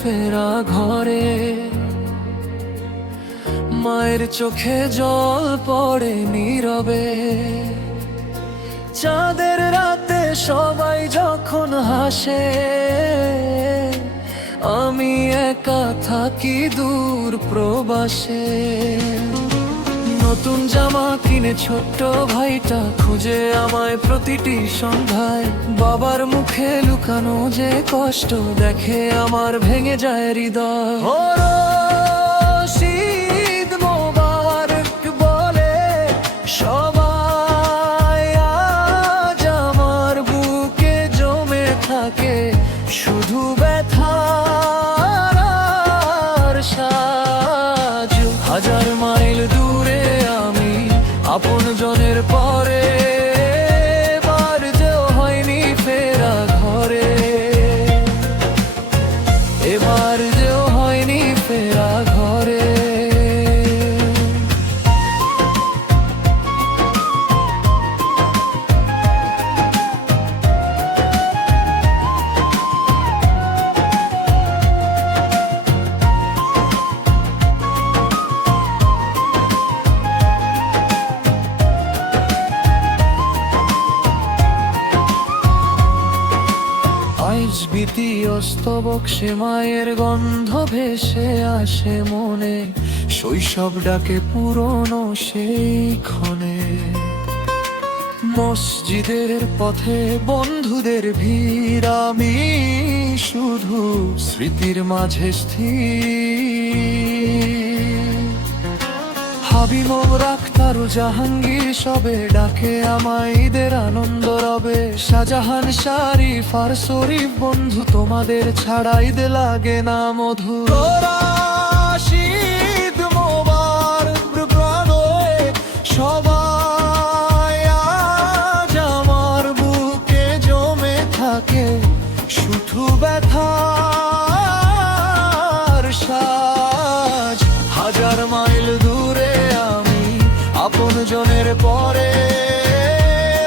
ফেরা ঘরে। মায়ের চোখে জল পড়ে নীরবে। চাঁদের রাতে সবাই যখন হাসে, আমি একা থাকি দূর প্রবাসে। নতুন জামা কিনে ছোট্ট ভাইটা খুঁজে আমায় প্রতিটি সন্ধ্যায়। বাবার মুখে লুকানো যে কষ্ট দেখে আমার ভেঙে যায় হৃদয়। ঈদ মোবারক বলে সবাই, আজ আমার বুকে জমে থাকে শুধু ব্যথার সাজ। হাজার মাইল দূরে আমি আপন জনের পরে, এবার যেও হয়নি ফেরা ঘরে। এবার যেও হয়নি ফেরা ঘরে। আইস ভীতি অস্তবক সে মায়ের গন্ধ ভেসে আসে মনে। শৈশব ডাকে পুরনো সেই ক্ষণে। মসজিদের পথে বন্ধুদের ভিড়, আমি শুধু স্মৃতির মাঝে স্থির। হাবিব রাখতার জাহাঙ্গীর সবে ডাকে আমায় ঈদের আনন্দ রবে। শাহজাহান শরীফ আর শরীফ বন্ধু, তোমাদের ছাড়া ঈদ লাগে না মধু। ঈদ মোবারক প্রাণে সবাই, আজ আমার বুকে জমে থাকে শুধু ব্যথার সাজ। হাজার মাইল দূরে আমি আপন জনের পরে,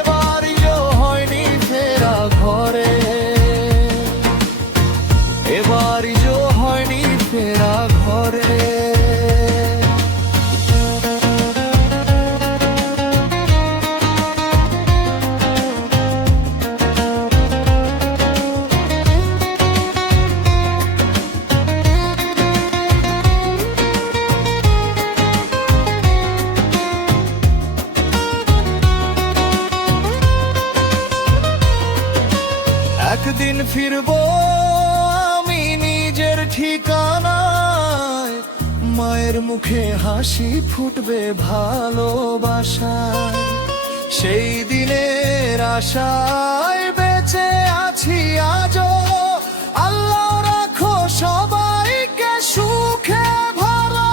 বাড়িও হয়নি ফেরা ঘরে। এবারিও হয়নি ফেরা ঘরে। একদিন ফিরবো আমি নিজের ঠিকানায়, মায়ের মুখে হাসি ফুটবে ভালোবাসায়। সেই দিনের আশায় বেঁচে আছি আজও। আল্লাহ রাখো সবাইকে সুখে ভরা।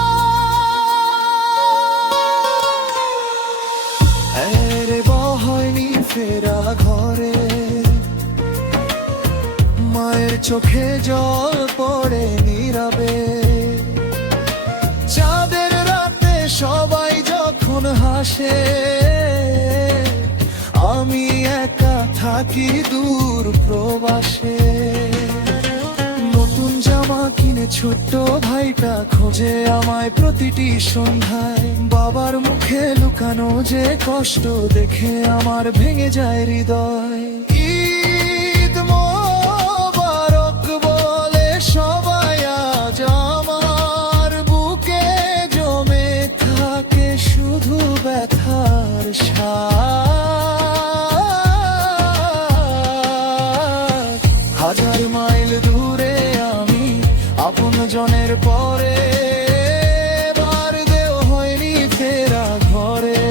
এরে হয়নি ফেরা ঘরে। মায়ের চোখে জল পড়ে নীরবে। চাঁদের রাতে সবাই যখন হাসে, আমি একা থাকি দূর প্রবাসে। নতুন জামা কিনে ছোট্ট ভাইটা খোঁজে আমায় প্রতিটি সন্ধ্যায়। বাবার মুখে লুকানো যে কষ্ট দেখে আমার ভেঙে যায় হৃদয়। ঈদ মোবারক বলে সবাই, আজ আমার বুকে জমে থাকে শুধু ব্যথার সাজ। হাজার মাইল দূরে আমি আপন জনের পরে, এবার দেও হয়নি ফেরা ঘরে।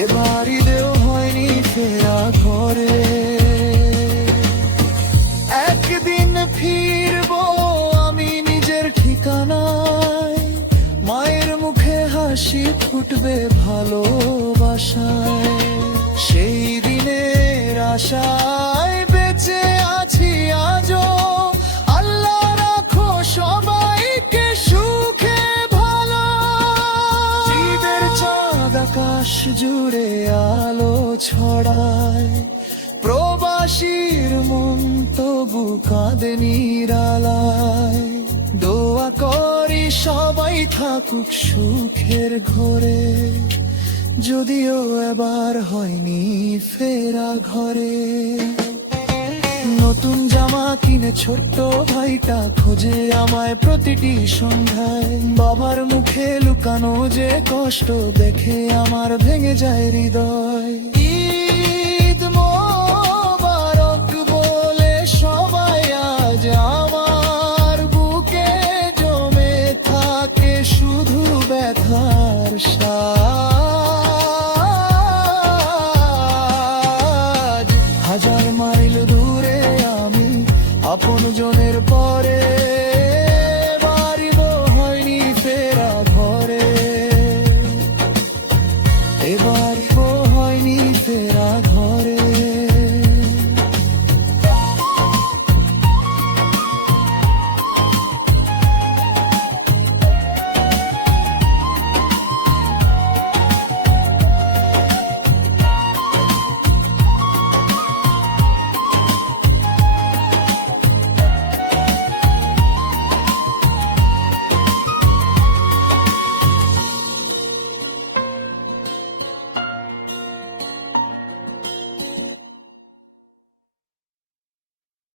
এবারই দেও হয়নি ফেরা ঘরে। একদিন ফিরবো আমি নিজের ঠিকানায়, মায়ের মুখে হাসি ফুটবে ভালোবাসায়। সেই দিনের আশায় বেঁচে আছি আজও। আল্লাহ রাখো সবাইকে সুখে ভালো। ঈদের চাঁদ আকাশ জুড়ে আলো ছড়ায়, প্রবাস হাসির মন তবু কাঁদে নিরালায়। দোয়া করি সবাই থাকুক সুখের ঘরে, যদিও এবার হয়নি ফেরা ঘরে। নতুন জামা কিনে ছোট্ট ভাইটা খোঁজে আমায় প্রতিটি সন্ধ্যায়। বাবার মুখে লুকানো যে কষ্ট দেখে আমার ভেঙে যায় হৃদয়। ঈদ মোবারক বলে সবাই আজ আমার বুকে জমে থাকে শুধু ব্যথার সার।